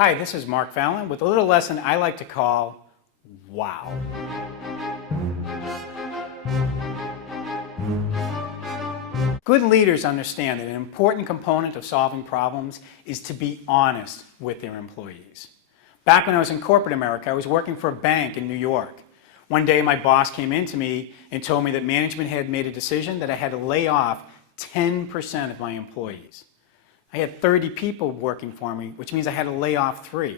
Hi, this is Mark Fallon with a little lesson I like to call Wow. Good leaders understand that an important component of solving problems is to be honest with their employees. Back when I was in corporate America, I was working for a bank in New York. One day my boss came in to me and told me that management had made a decision that I had to lay off 10% of my employees. I had 30 people working for me, which means I had to lay off 3.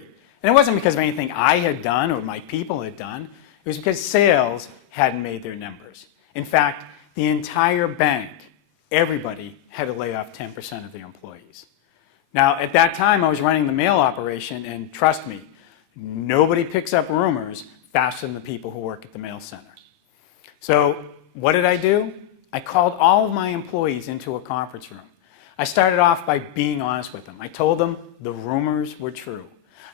And it wasn't because of anything I had done or my people had done. It was because sales hadn't made their numbers. In fact, the entire bank, everybody had to lay off 10% of their employees. Now, at that time, I was running the mail operation, and trust me, nobody picks up rumors faster than the people who work at the mail center. So what did I do? I called all of my employees into a conference room. I started off by being honest with them. I told them the rumors were true.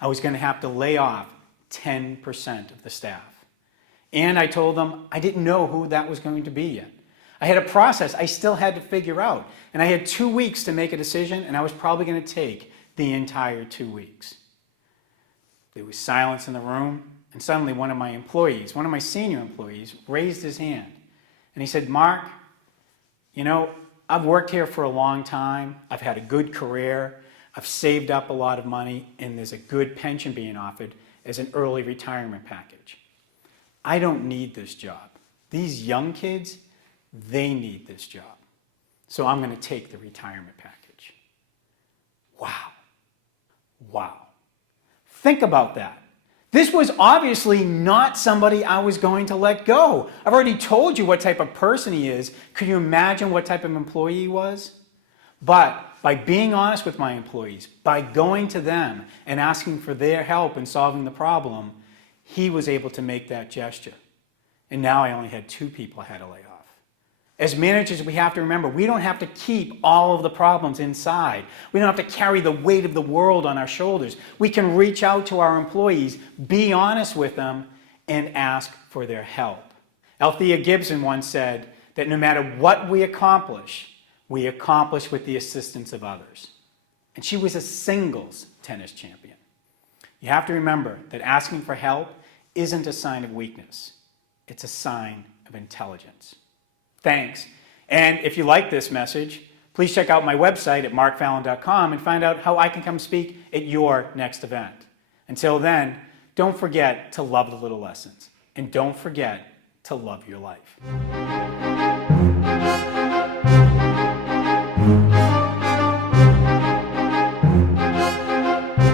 I was going to have to lay off 10% of the staff. And I told them I didn't know who that was going to be yet. I had a process I still had to figure out. And I had 2 weeks to make a decision, and I was probably going to take the entire 2 weeks. There was silence in the room, and suddenly one of my employees, one of my senior employees, raised his hand. And he said, "Mark, you know, I've worked here for a long time. I've had a good career. I've saved up a lot of money, and there's a good pension being offered as an early retirement package. I don't need this job. These young kids, they need this job. So I'm going to take the retirement package." Wow. Wow. Think about that. This was obviously not somebody I was going to let go. I've already told you what type of person he is. Could you imagine what type of employee he was? But by being honest with my employees, by going to them and asking for their help in solving the problem, he was able to make that gesture. And now I only had 2 people I had to lay off. As managers, we have to remember, we don't have to keep all of the problems inside. We don't have to carry the weight of the world on our shoulders. We can reach out to our employees, be honest with them, and ask for their help. Althea Gibson once said that no matter what we accomplish with the assistance of others. And she was a singles tennis champion. You have to remember that asking for help isn't a sign of weakness. It's a sign of intelligence. Thanks. And if you like this message, please check out my website at markfallon.com and find out how I can come speak at your next event. Until then, don't forget to love the little lessons. And don't forget to love your life.